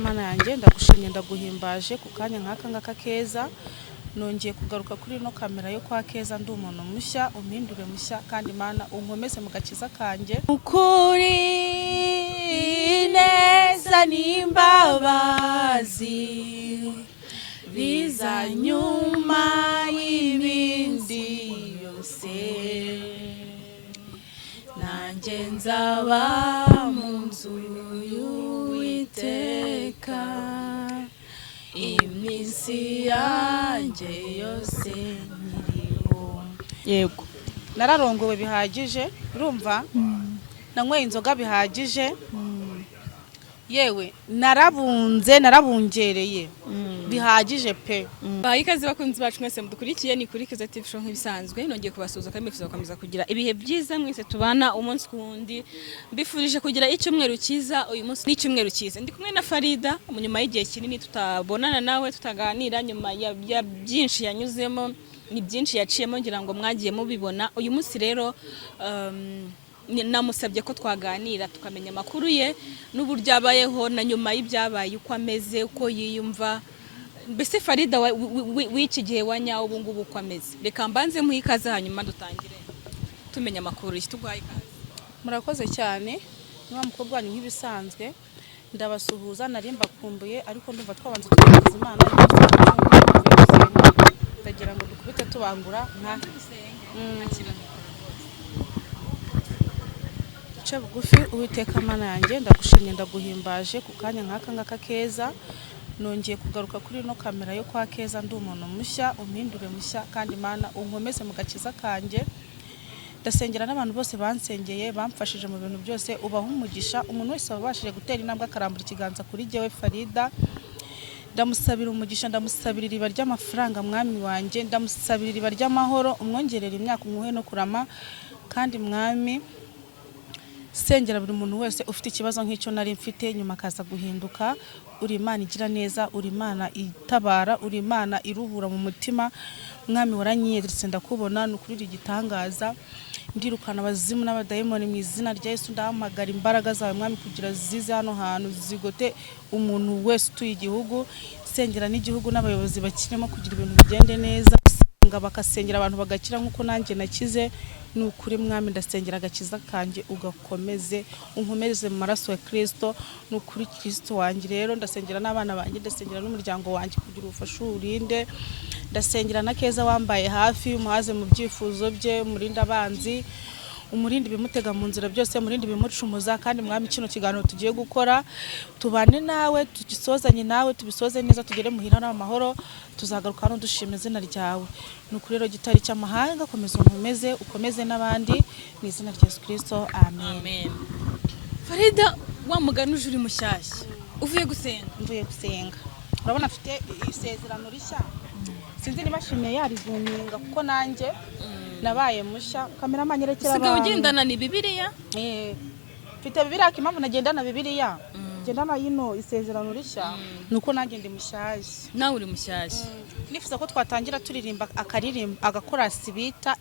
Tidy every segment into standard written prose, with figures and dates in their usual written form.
mana yanjye ndagushimye ndaguhimbaje ku kanya nk'aka ngaka keza nongeye kugaruka kuri ino kamera yo kwa Keza ndi umuntu mushya umpindure mushya kandi mana unkomeze mu gakiza kanjye ukuri neza n'imbabazi biza nyuma y'ibindi yose nanjye nzaba mu nzu y'Uwiteka iminsi yanjye yose nyiriho. Yego nararongowe bihagije urumva nanyweye inzoga bihagije yewe narabungereye bihagije pe. Ikaze bakunzi bacu mwese mudukurikiye ni kuri Keza TV show nk'ibisanzwe nongeye kubasuhuza kandi mbifuza gukomeza kugira ibihe byiza mwese tubana umunsi kundi mbifurije kugira icyumweru cyiza uyu munsi ni icyumweru cyiza ndi kumwe na Farida nyuma y'igihe kinini tutabonana nawe tutaganira nyuma ya byinshi yanyuzemo ni byinshi yaciyemo ngira ngo mwagiye mubibona uyu munsi rero namusabye ko twaganira tukamenya amakuru ye n'uburyo abayeho na nyuma y'ibyabaye uko ameze uko yiyumva mbese Farida w'iki gihe wanyawo ubu ngubu uko ameze reka mbanze muhikaze hanyuma dutangire tumenya amakuru tugwaye ikaze. Murakoze cyane niba mukobwa wanyu nk'ibisanzwe ndabasuhuza narimba kumbuye ariko ndumva twabanze tugize Imana ndagira ngo dukubite tubangura nka bugufi Uwiteka mana yanjye ndagushimye ndaguhimbaje ku kanya nk'aka ngaka keza nongeye kugaruka kuri ino kamera yo kwa Keza ndi umuntu mushya umpindure mushya kandi mana unkomeze mu gakiza kanjye ndasengera n'abantu bose bansengeye bamfashije mu bintu byose ubaha umugisha umuntu wese wabashije gutera intambwe akarambura ikiganza kuri jyewe Farida ndamusabira umugisha ndamusabira iriba ry'amafaranga mwami wanjye ndamusabira iriba ry'amahoro umwongerera imyaka umuhe no kurama kandi mwami sengera buri muntu wese ufite ikibazo nk'icyo nari mfite nyuma akaza guhinduka uri Imana igira neza uri Imana itabara uri Imana iruhura mu mutima mwami waranyiyeretse ndakubona nukurira igitangaza ndirukana abazimu n'abadayimoni mu izina rya Yesu ndahamagara imbaraga zawe mwami kugira zize hano hantu zigote umuntu wese utuye igihugu sengera n'igihugu n'abayobozi bakirimo kugira ibintu bigende neza bakasengera abantu bagakira nk'uko nanjye nakize nukuri mwami ndasengera agakiza kanjye ugakomeze unkomeze mu maraso ya Kristo nukuri Kristo wanjye rero ndasengera n'abana banjye ndasengera n'umuryango wanjye kugira ubufasha urinde ndasengera na Keza wambaye hafi umuhaze mu byifuzo bye murinda abanzi umurindi bimutega mu nzira byose murindi bimucumuza kandi mwami kino kiganiro tugiye gukora tubane nawe tugisozanye nawe tubisoze neza tugere muhira n'amahoro tuzagaruka hano dushima izina ryawe nukuri rero gitari cy'amahanga komeza unkomeze ukomeze n'abandi mu izina rya Yesu Kristo amen. Farida wa mugani uje uri mushyashya uvuye gusenga mvuye gusenga urabona afite isezerano rishya sinzi niba shimye yarizuminga kuko nanjye nabaye mushya kamera manyerekera abantu sigaye ugendana ni Bibiliya mfite Bibiliya impamvu nagendana Bibiliya gendana yino isezerano rishya nuko nanjye ndi mushyashya nawe uri mushyashya nifuza ko twatangira turirimba akaririmba agakorasi bita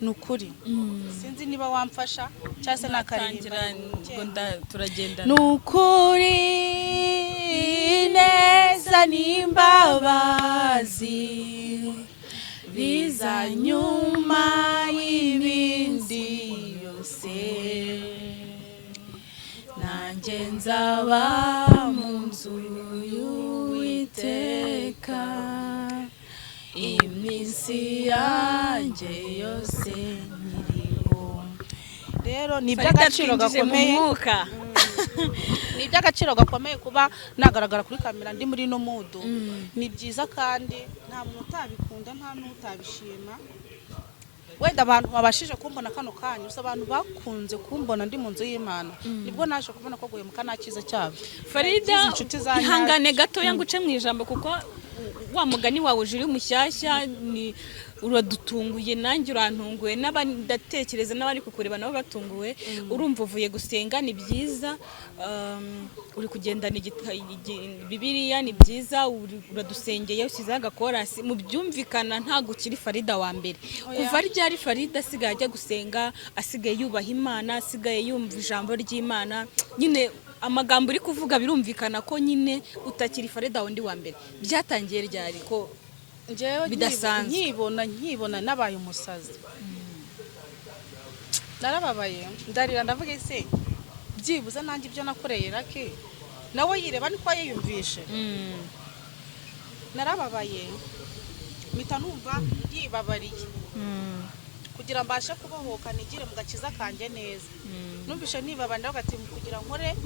nukuri sinzi niba wamfasha cyangwa se nakaririmba turagendana nukuri neza n'imbabazi biza nyuma y'ibindi yose nanjye nzaba mu nzu y'Uwiteka iminsi yanjye yose nyiriho. Rero ni iby'agaciro gakomeye ni iby'agaciro gakomeye kuba nagaragara kuri kamera ndi muri no mudu ni byiza kandi nta muntu utabikunda nta n'utabishima wenda abantu babashije kumbona kano kanyu so abantu bakunze kumbona ndi mu nzu y'Imana nibwo naje kubona ko guhemuka nakiza cyabo. Farida ihangane gato yanguce mu ijambo kuko wa mugani wawe uje uri mushyashya ni uradutunguye nanjye urantunguye n'abandatekereza n'abari kukureba nabo batunguwe urumva uvuye gusenga ni byiza uri kugendana Bibiliya ni byiza uradusengeye usize agakorasi mu byumvikana nta gukiri Farida wa mbere kuva ryari Farida asigaye ajya gusenga asigaye yubaha Imana asigaye yumva ijambo ry'Imana nyine amagambo uri kuvuga birumvikana ko nyine utakiri Farida wundi wa mbere. Byatangiye ryari ko njyewe bidasanzwe? nkibona nabaye umusazi. Narababaye ndarira ndavuga ese byibuze nanjye ibyo nakoreye Rake nawe yireba niko yiyumvishe. Narababaye mpita numva yibabariye kugira mbashe kubohoka nigire mu gakiza kanje neza. Numvishe nibaba ndavuga ati kugira nkore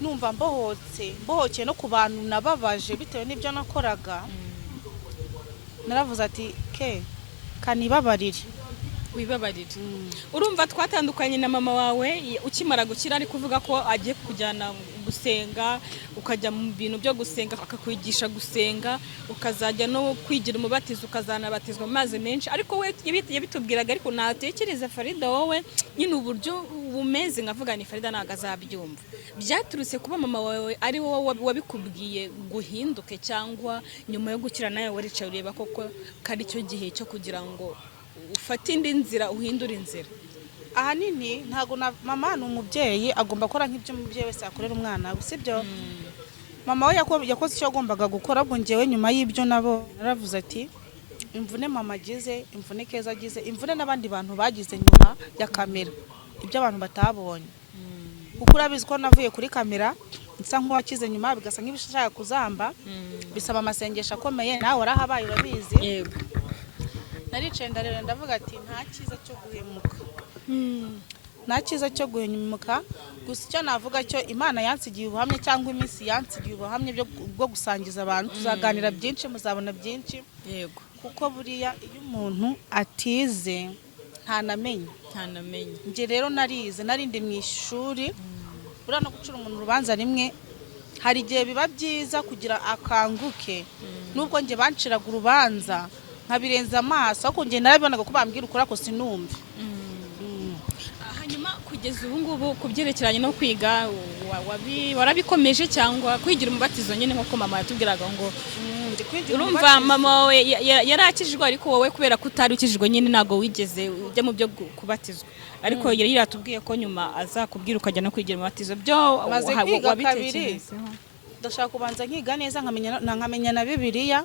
numva mbohokeye no ku bantu nababaje bitewe n'ibyo nakoraga. Naravuze ati kanibabarire. Wibabarire. Urumva twatandukanye na mama wawe ukimara gukira ari kuvuga ko agiye kujyana gusenga, ukajya mu bintu byo gusenga, akakwigisha gusenga, ukazajya no kwigira umubatizo, ukazanabatizwa mu mazi menshi. Ariko we yabitubwiraga ariko natekereza Farida wowe nyine uburyo bumeze nkavuga ni Farida ntago azabyumva. Byaturutse kuba mama wawe ari wowe wabikubwiye guhinduke, cyangwa nyuma yo gukira nawe waricaye ureba koko kari cyo gihe cyo kugira ngo ufate indi nzira, uhindura inzira? Ahanini ntago mama ni umubyeyi, agomba gukora nk'ibyo umubyeyi wese akorera umwana we, sibyo? Mama we yakoze icyo agombaga gukora. Ubwo njyewe nyuma y'ibyo nabo naravuze ati imvune mama agize, imvune Keza agize, imvune n'abandi bantu bagize nyuma ya kamera, ibyo abantu batabonye. Kuko urabizi ko navuye kuri kamera nsa nk'uwakize nyuma bigasa nk'ibishaka kuzamba, bisaba amasengesho akomeye, nawe warahabaye urabizi. Yego. Naricaye ndareba ndavuga ati nta cyiza cyo guhemuka. Nta cyiza cyo guhemuka. Gusa icyo navuga cyo Imana yansigiye ubuhamya, cyangwa iminsi yansigiye ubuhamya bwo gusangiza abantu. Tuzaganira byinshi, muzabona byinshi. Yego. Kuko buriya iyo umuntu atize ntanamenye. Nje rero narize, narindi mu ishuri. Buriya no gucura umuntu urubanza rimwe hari igihe biba byiza kugira akanguke. Nubwo nje banciraga urubanza nkabirenza amaso, ariko nge narabibonaga ko bambwira ukora ko sinumve. Hanyuma kugeza ubu ngubu kubyerekeranye no kwiga warabikomeje cyangwa kwigira umubatizo nyine nko mama yatubwiraga ngo urumva mama wawe yarakijijwe, ariko wowe kubera ko utari ukijijwe nyine ntago wigeze ujya mu byo kubatizwa, ariko yari yaratubwiye ko nyuma azakubwira ukajya no kwigira umubatizo. Byo wabitekereje? Ndashaka kubanza nkiga neza nkamenya na Bibiliya,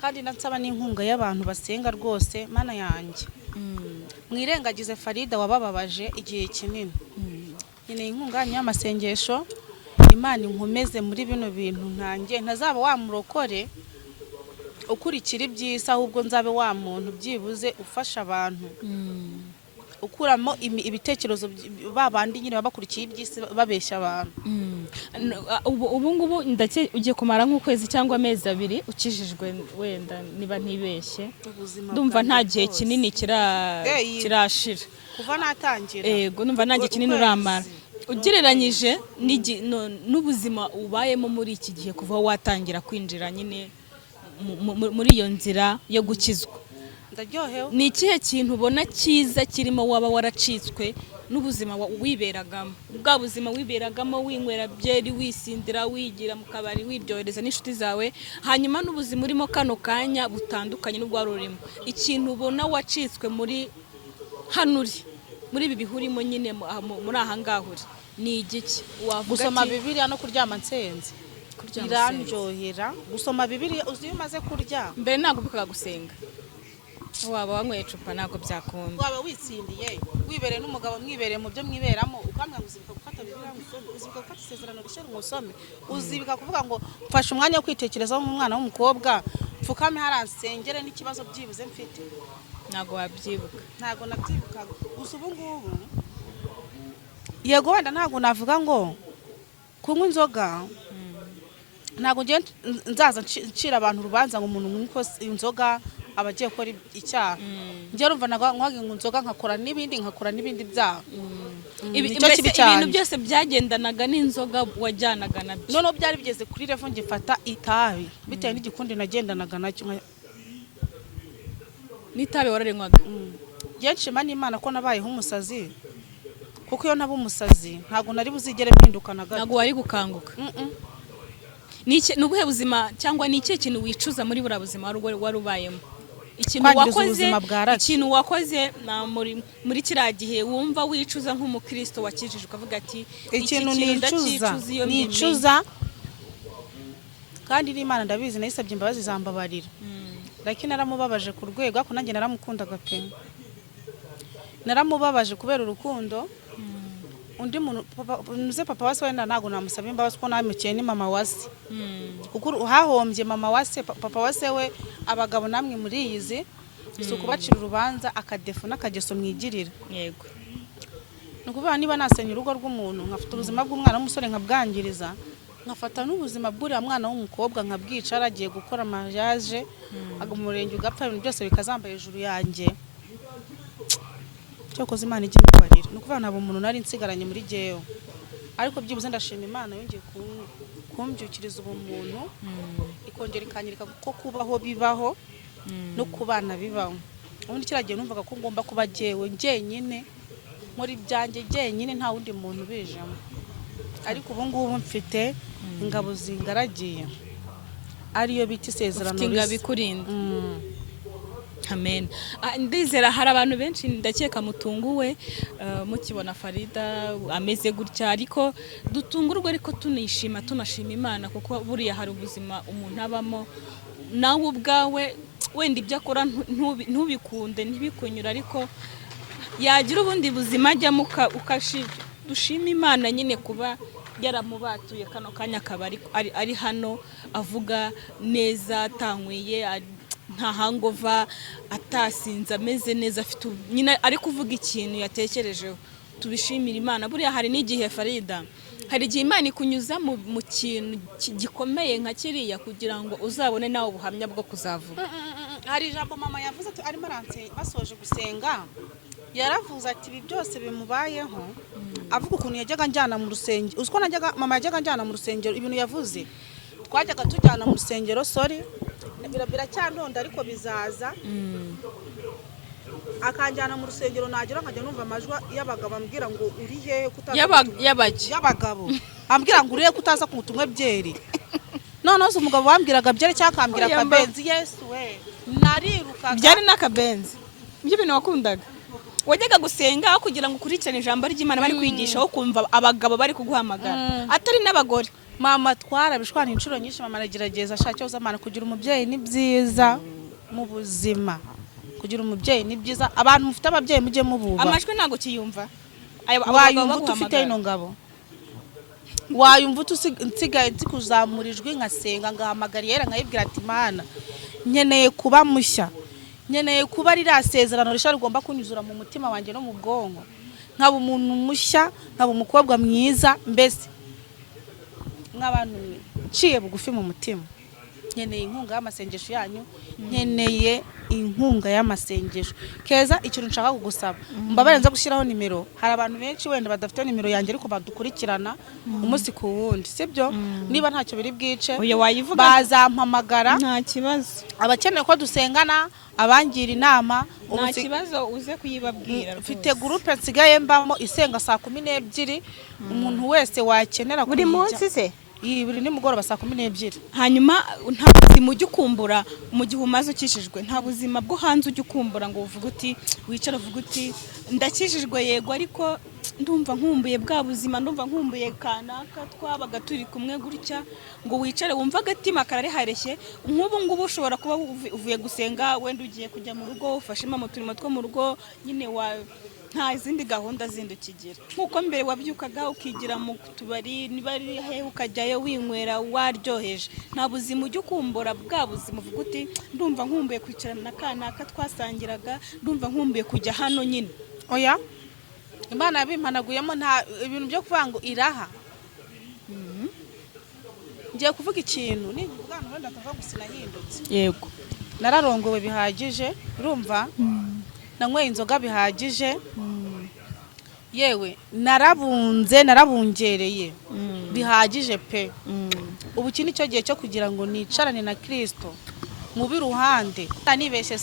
kandi nansaba n'inkunga y'abantu basenga rwose. Mana yanjye mwirengagize Farida wabababaje igihe kinini. Nyine inkunga y'amasengesho, Imana inkomeze muri bino bintu, ntange ntazaba wa murokore ukurikira ibyisa, ahubwo nzabe wa muntu byibuze ufasha abantu, ukuramo ibitekerezo babandi nyine babakurikiye ibyisi babeshya abantu. Ubu ngubu ugiye kumara nk'ukwezi cyangwa amezi 2 ukijijwe, wenda niba ntibeshye. Ndumva nta gihe kinini kirashira kuva natangira. Yego, numva nta gihe kinini uramara ugereranyije n'ubuzima ubayemo muri iki gihe kuva watangira kwinjira nyine muri iyo nzira yo gukizwa. Ndaryohewe. Ni ikihe kintu ubona cyiza kirimo waba waracitswe n'ubuzima wiberagamo? Bwa buzima wiberagamo winywera byeri, wisindira, wigira mu kabari, wiryohereza n'inshuti zawe, hanyuma n'ubuzima urimo kano kanya butandukanye n'ubwo wari urimo. Ikintu ubona wacitswe muri hanuri, muri ibi bihurimo nyine muri aha ngaho uri, ni igiki? Gusoma Bibiliya no kuryama nsenze birandyohera. Gusoma Bibiliya uzi iyo umaze kurya. Mbere ntabwo bikaga gusenga, waba wanyweye icupa ntabwo byakunda. Waba witsindiye wibereye n'umugabo mwibereye mu byo mwiberamo, ukamwe uzibika gufata Bibiliya musome, uzibika gufata isezerano rishya musome, uzibika kuvuga ngo mfashe umwanya wo kwitekerezaho nk'umwana w'umukobwa, mfukame haransengere n'ikibazo byibuze mfite. Ntabwo wabyibuka? Ntabwo nabyibukaga. Gusa ubu ngubu yego wenda ntabwo navuga ngo kunywa inzoga, ntabwo ngiye nzaza ncira abantu urubanza ngo umuntu unywa inzoga abagiye gukora icyaha. Njye rumva nkwaga inzoga nkakora n'ibindi byaha. Ibintu byose byagendanaga n'inzoga wajyanaga nabyo. Noneho byari bigeze kuri revo ngifata itabi bitewe n'igikundi nagendanaga nacyo. N'itabi wararinywaga? Njye nshima n'Imana ko nabayeho umusazi, kuko iyo naba umusazi ntabwo nari buzigere mpinduka na gato. Ntabwo wari gukanguka? Ni ubuhe buzima cyangwa ni ikihe kintu wicuza muri buriya buzima wari ubayemo? ikintu wakoze muri kiriya gihe wumva wicuza nk'umukristo wakijijwe ukavuga ati ikintu nicuza kandi n'Imana ndabizi nayisabye imbabazi zambabarira lakini naramubabaje ku rwego ako nanjye naramukundaga pe naramubabaje kubera urukundo undi muntu papa wase wenda ntago namusaba imbabazi ko namukiye ni mama wase kuko hahombye mama wase papa wase we abagabo namwe muri yizi so kubacira urubanza akadefu n'akageso mwigirira yego nukuvuga niba nasenya urugo rw'umuntu nkafata ubuzima bw'umwana w'umusore nkabwangiriza nkafata n'ubuzima bw'uriya mwana w'umukobwa nkabwica aragiye gukora mariage agumurenge ugapfa ibintu byose bikazambaye hejuru yanjye cyokoze Imana ijye mubarira nukuvuga nabo umuntu nari nsigaranye muri jeyo ariko byibuze ndashima Imana yongeye kumbyukiriza ubumuntu ikongera ikanyereka ko kubaho bibaho no kubana bibaho ubundi kiragiye numvaga ko ngomba kuba jewe njyenyine muri byanjye jyenyine nta wundi muntu bijamo ariko ubu ngubu mfite ingabo zingaragiye ariyo bita isezerano bikurinda amen. Ndizera hari abantu benshi ndakeka mutunguwe mukibona Farida ameze gutya ariko dutungurwa ariko tunishima tunashima Imana kuko buriya hari ubuzima umuntu abamo nawe ubwawe wenda ibyo akora ntubikunde ntibikunyura ariko yagira ubundi buzima ajyamo dushima Imana nyine kuba yaramubatuye kano kanya akaba ari hano avuga neza atanyweye nta hangova atasinze ameze neza afite nyine ari kuvuga ikintu yatekerejeho tubishimira Imana buriya hari n'igihe Farida hari igihe Imana ikunyuza mu kintu gikomeye nka kiriya kugira ngo uzabone nawe ubuhamya bwo kuzavuga. Hari ijambo mama yavuze arimo aranse basoje gusenga yaravuze ati ibi byose bimubayeho avuga ukuntu yajyaga njyana mu rusengero uziko mama yajyaga njyana mu rusengero ibintu yavuze twajyaga tujyana mu rusengero biracyandonda ariko bizaza akanjyana mu rusengero nagera nkajya numva amajwi y'abagabo ambwira ngo uri hehe kutaza y'abagabo ambwira ngo uri hehe kutaza ku butumwa byeri none uzi umugabo wambwiraga byeri cyakambwira akabenzi Yesu we narirukaga byari n'akabenzi ibyo bintu wakundaga wajyaga gusenga kugira ngo ukurikirane ijambo ry'Imana bari kwigisha aho kumva abagabo bari kuguhamagara atari n'abagore. Mama twarabishwana inshuro nyinshi mama aragerageza ashaka Imana kugira umubyeyi ni byiza mu buzima kugira umubyeyi ni byiza abantu mufite ababyeyi mujye mububa amajwi ntago kiyumva wayumva ufite ino ngabo wayumva nsigaye nzikuzamurijwe nkasenga ngahamagara yera nkayibwira ati Mana nkeneye kuba mushya nkeneye kuba rirasezerano rishya rigomba kunyuzura mu mutima wanjye no mu bwonko nkaba umuntu mushya nkaba umukobwa mwiza mbese nk'abantu ciye bugufi mu mutima nkeneye inkunga y'amasengesho yanyu nkeneye inkunga y'amasengesho keza ikintu nshaka kugusaba mbabare nza gushyiraho nimero hari abantu benshi wenda badafite nimero yanjye ariko badukurikirana umunsi ku wundi sibyo niba ntacyo biri bwice bazampamagara nta kibazo abakeneye ko dusengana abangira inama nta kibazo uze kuyibabwira mfite groupe nsigaye mbamo isenga saa 12 umuntu wese wakenera buri munsi se buri nimugoroba saa 12 hanyuma nta buzima ujya ukumbura mu gihe umaze ukishijwe nta buzima bwo hanze ujya ukumbura ngo uvuge uti wicara uvuge uti ndakishijwe yego ariko ndumva nkumbuye bwa buzima ndumva nkumbuye kanaka twabaga turi kumwe gutya ngo wicare wumva agatima kararihareshye nk'ubu ngubu ushobora kuba uvuye gusenga wenda ugiye kujya mu rugo ufashemo mu turimo two mu rugo nyine nta zindi gahunda zindi ukigira nk'uko mbere wabyukaga ukigira mu tubari niba ari he ukajyayo winywera waryoheje nta buzima ujya ukumbura bwa buzima uvuga uti ndumva nkumbuye kwicarana na kanaka twasangiraga ndumva nkumbuye kujya hano nyine oya Imana yabimpanaguyemo nta ibintu byo kuvuga ngo iraha ngiye kuvuga ikintu ni ubwana wenda akava gusina hindutse yego nararongowe bihagije urumva nanyweye inzoga bihagije yewe narabungereye bihagije pe ubu iki nicyo gihe cyo kugira ngo nicarane na Kristo mu biruhande nibeshye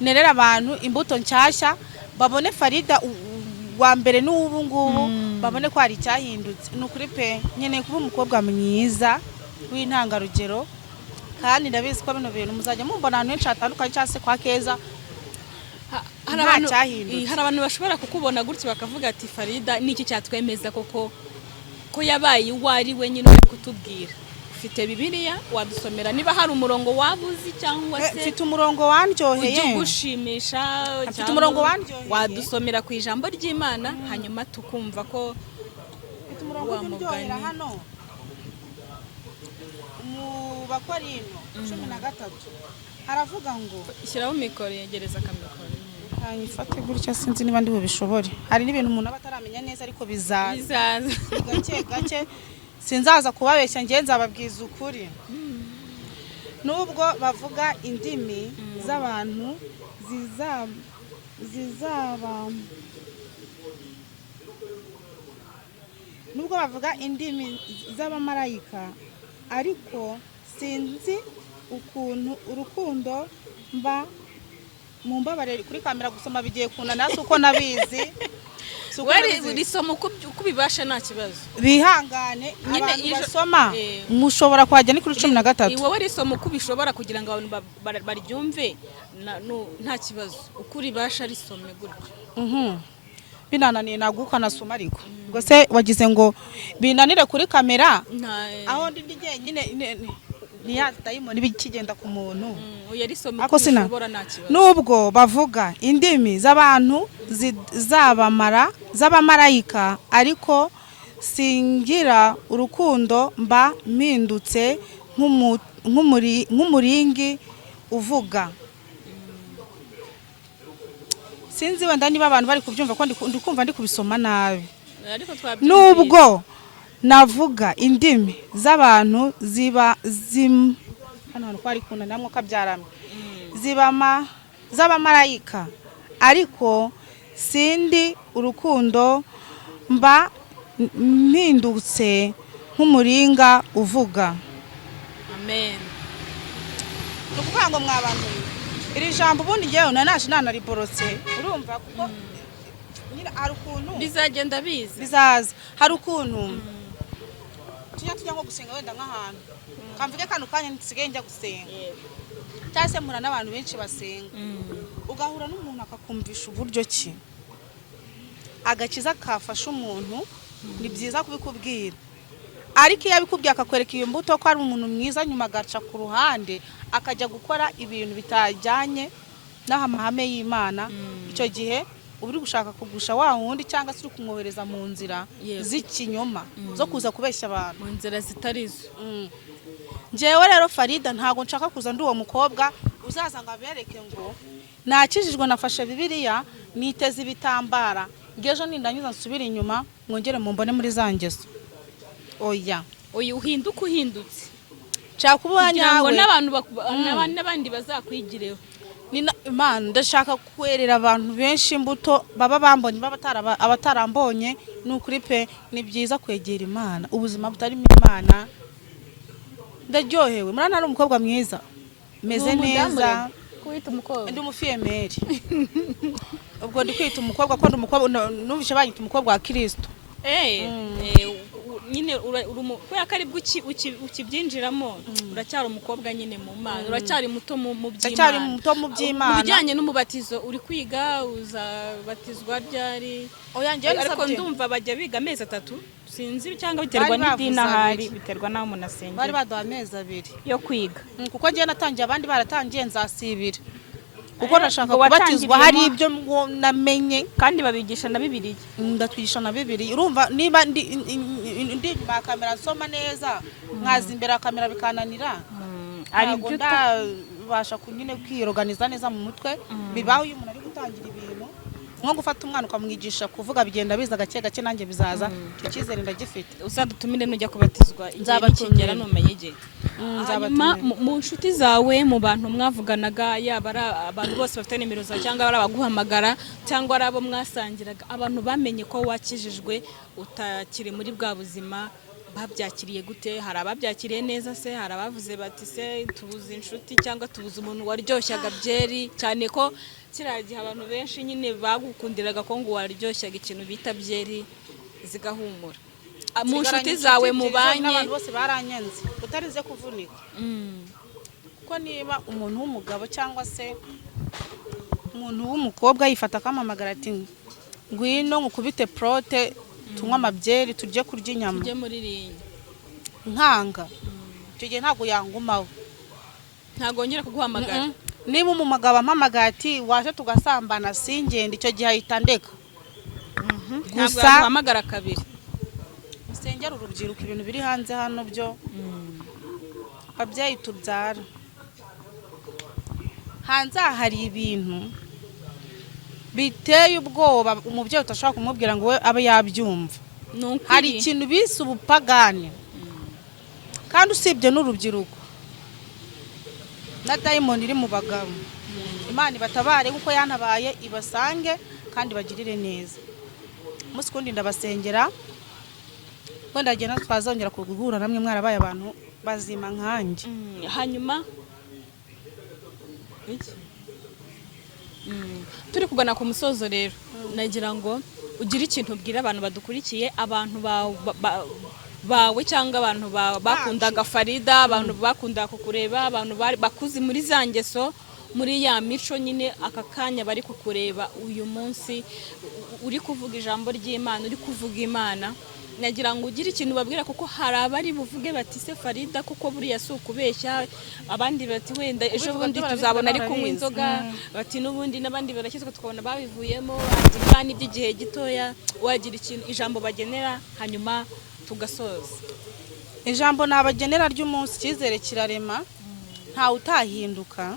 nerera abantu imbuto nshyashya babone Farida wa mbere n'ubu ngubu babone ko hari cyahindutse nukuri pe nkeneye kuba umukobwa mwiza w'intangarugero kandi ndabizi ko bino bintu muzajya mumbona ahantu henshi hatandukanye cyangwa se kwa Keza. Hari abantu bashobora kukubona gutyo bakavuga ati Farida niki cyatwemeza koko ko yabaye uwari we nyine uri kutubwira. Ufite Bibiliya wadusomera niba hari umurongo wabuzi cyangwa se mfite umurongo wandyoheye ujye gushimisha mfite umurongo wandyoheye wadusomera ku ijambo ry'Imana hanyuma tukumva ko mfite umurongo wandyohera hano mu Bakorino 13 haravuga ngo shyiraho mikoro yegereza akamikoro ifate gutya sinzi niba ndi bubishobore. Hari n'ibintu umuntu aba ataramenya neza ariko bizaza gake gake sinzaza kubabeshya ngiye nzababwiza ukuri. Nubwo bavuga indimi z'abantu nubwo bavuga indimi z'abamarayika ariko sinzi ukuntu urukundo mba mu mbabare kuri kamera gusoma bigiye kunana uko nabizi. Wari somo kubibasha nta kibazo. Bihangane abantu basoma mushobora kwajya ni kuri 13. Wowe ari somo kubishobora kugira ngo abantu baryumve nta kibazo. Ukuri basha ari some gutyo. Binananiye naguka nasoma ariko. Ubwo se wagize ngo binanire kuri kamera aho ndi nyine ntiyatayimo nibikigenda ku muntu. Ako sina nubwo bavuga indimi z'abantu z'abamarayika ariko singira urukundo mba mpindutse nk'umuringi uvuga. Sinzi wenda niba abantu bari kubyumva ko ndikumva ndi kubisoma nabi. Nubwo navuga indimi z'abantu hano kwari kuna namwe kabyarame z'abamarayika ariko sindi urukundo mba mpindutse nk'umuringa uvuga. Amen. Ukuvuga ngo mwabantu iri jambo ubundi ngewe nanariborotse urumva kuko nyine hari ukuntu bizagenda bizaza hari ukuntu tujya nko gusenga wenda nk'ahantu kamvuge kanu kanya nsigaye njya gusenga cyangwa se mura n'abantu benshi basenga ugahura n'umuntu akakumvisha uburyo ki agakiza kafasha umuntu. Ni byiza kubikubwira ariko iyo abikubwiye akakwereka iyo mbuto ko ari umuntu mwiza nyuma agaca ku ruhande akajya gukora ibintu bitajyanye n'amahame y'Imana. Icyo gihe uri gushaka kugusha wa wundi cyangwa se uri kumwohereza mu nzira z'ikinyoma zo kuza kubeshya abantu mu nzira zitarizo. Njewe rero Farida ntago nshaka kuza ndi uwo mukobwa uzaza ngo abereke ngo nakijijwe nafashe Bibiliya niteze ibitambara ngejo nindanyuza nsubira inyuma mwongere mumbone muri zangeso. Oya uhinduka uhindutse cyakubanya we n'abandi bazakwigireho. Imana ndashaka kwerera abantu benshi imbuto baba bambonye abatarambonye n'ukuri pe. Ni byiza kwegera Imana ubuzima butarimo Imana. Ndaryohewe murana ari umukobwa mwiza meze neza kwita umukobwa ndi umufiyemeri. Ubwo ndi kwita umukobwa ko ndi umukobwa nubishe banyita umukobwa wa Kristo. Nyine kubera ko aribwo ukibyinjiramo uracyari umukobwa nyine mu Mana uracyari muto mu by'Imana. Ubujyanye n'umubatizo uri kwiga uzabatizwa ryari? Ariko ndumva bajya biga amezi 3 sinzi cyangwa biterwa n'idini ahari biterwa naho umuntu asengera. Bari baduha amezi 2 yo kwiga kuko ngiye natangiye abandi baratangiye nzasibira kuko nashaka kubatizwa hari ibyo namenye kandi babigisha na Bibiliya. Ndatwigisha na Bibiliya urumva niba ndi ba kamera nsoma neza mwazi imbere kamera bikananira ari byo basha kunyine kwiroganiza neza mu mutwe. Bibaho iyo umuntu ari gutangira ibintu nko gufata umwana ukamwigisha kuvuga bigenda biza gake gake nanjye bizaza cyizere ndagifite. Uzadutumire nujya kubatizwa nzabakigera numenye igihe. Mu nshuti zawe mu bantu mwavuganaga yaba abantu bose bafite nimero zawe cyangwa ari abaguhamagara cyangwa ari abo mwasangiraga abantu bamenye ko wakijijwe utakiri muri bwa buzima babyakiriye gute? Hari ababyakiriye neza se? Hari abavuze bati se tubuze inshuti cyangwa tubuze umuntu waryoshyaga byeri cyane ko kiragiye abantu benshi nyine bagukundiraga ko ngo waryoshyaga ikintu bita byeri zigahumura. Mu nshuti zawe mubanye abantu bose baranyenze utarize kuvunika. kuko niba umuntu w'umugabo cyangwa se umuntu w'umukobwa yifata akamamagara ati ngwino nkukubite prote tunywa amabyeri turye kurya inyama tujye muri rinye nkanga icyo gihe ntabwo yangumaho, ntabwo ngera kuguhamagara. niba umugabo ampamagaye ati waje tugasambana singende, icyo gihe ahita ndeka. Ntabwo yaguhamagara kabiri. Musengera urubyiruko ibintu biri hanze hano byo ababyeyi tubyara hanze hari ibintu biteye ubwoba umubyeyi utashobora kumubwira ngo we abe yabyumva. Hari ikintu bise ubupagani kandi usibye n'urubyiruko na dayimoni iri mu bagabo. Imana ibatabare kuko yantabaye ibasange kandi bagirire neza. Umunsi kundi ndabasengera wenda agenda twazongera kugura namwe mwarabaye abantu bazima nkanjye. Hanyuma turi kugana ku musozo rero nagira ngo ugire ikintu ubwira abantu badukurikiye, abantu bawe cyangwa abantu bakundaga Farida, abantu bakundaga kukureba, abantu bakuzi muri za ngeso, muri ya mico nyine, aka kanya bari kukureba uyu munsi uri kuvuga ijambo ry'Imana, uri kuvuga Imana, nagira ngo ugire ikintu babwira kuko hari abari buvuge bati se Farida kuko buriya si ukubeshya, abandi bati wenda ejo bundi tuzabona ari kunywa inzoga, bati n'ubundi n'abandi barakizwa tukabona babivuyemo, ati kandi by'igihe gitoya. Wagira ikintu ijambo bagenera hanyuma tugasoza. Ijambo nabagenera ry'umunsi cyizere kirarema, nta utahinduka,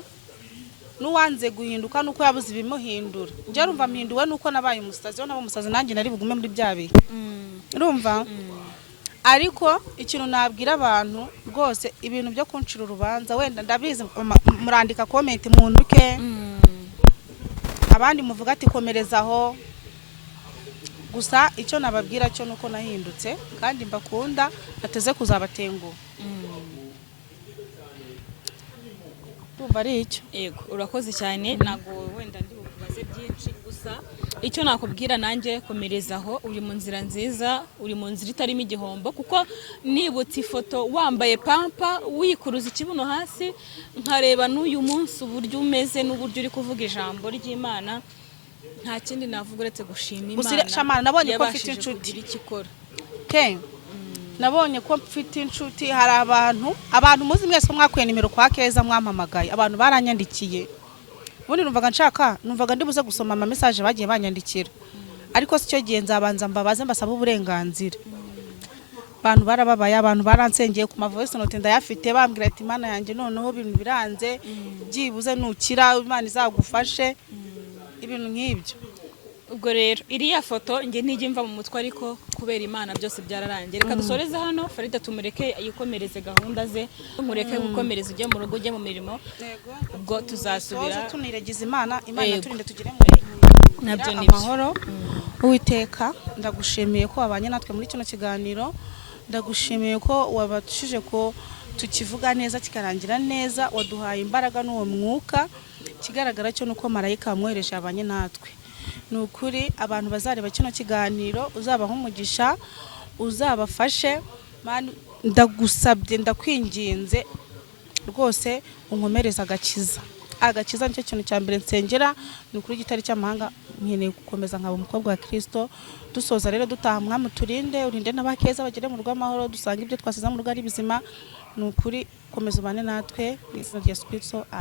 nuwanze guhinduka nuko yabuze ibimuhindura. Njye rumva mpinduwe nuko nabaye umusazi, nabo umusazi nanjye nari bugume muri byabe. Urumva? Ariko ikintu nabwira abantu rwose ibintu byo kuncira urubanza, wenda ndabizi murandika comment munduke, abandi muvuga ati komerezaho. Gusa icyo nababwira cyo nuko nahindutse kandi mbakunda, nateze kuzabatenguha. Ari icyo. Yego, urakoze cyane. Nago wenda ndi bukubaze byinshi, gusa icyo nakubwira nanjye komerezaho, uri mu nzira nziza, uri mu nzira itarimo igihombo, kuko nibutse ifoto wambaye pampa wikuruza ikibuno hasi, nkareba n'uyu munsi uburyo umeze n'uburyo uri kuvuga ijambo ry'Imana, nta kindi navuga uretse gushima Imana. Nabonye ko mfite inshuti nabonye ko mfite inshuti. Hari abantu muzi mwese ko mwakuye nimero kwa Keza mwampamagaye, abantu baranyandikiye. Ubundi numvaga ndibuze gusoma ama message bagiye banyandikira, ariko si cyo gihe nzabanza mbabaze mbasaba uburenganzira. Abantu barababaye, abantu baransengeye ku ma voice note ndayafite, bambwira ati Imana yanjye noneho ibintu biranze, byibuze nukira Imana izagufashe, ibintu nk'ibyo. Ubwo rero iriya foto nge ntijye mva mu mutwe, ariko kubera Imana byose byararangiye. Reka dusoreze hano, Farida tumureke yikomereze gahunda ze, tumureke gukomereza ujye mu rugo, ujye mu mirimo. Ubwo tuzasubira tuniragiza Imana turinde tugire nabyo amahoro. Uwiteka ndagushimiye ko wabanye natwe muri kino kiganiro, ndagushimiye ko wabashije ko tukivuga neza kikarangira neza, waduhaye imbaraga n'uwo mwuka. Kigaragara cyo nuko marayika wamwohereje abanye natwe. Nukuri abantu bazareba kino kiganiro uzabaho umugisha, uzabafashe. Ndagusabye, ndakwinginze rwose unkomereza agakiza nicyo kintu cya mbere nsengera. Ni ukuri gitari cy'amahanga, nkeneye gukomeza nkaba umukobwa wa Kristo. Dusoza rero dutaha, Mwami turinde, urinde n'abakeza bagere mu rugo amahoro, dusanga ibyo twasize mu rugo ari bizima. Ni ukuri komeza ubane natwe mu izina rya Yesu Kristo.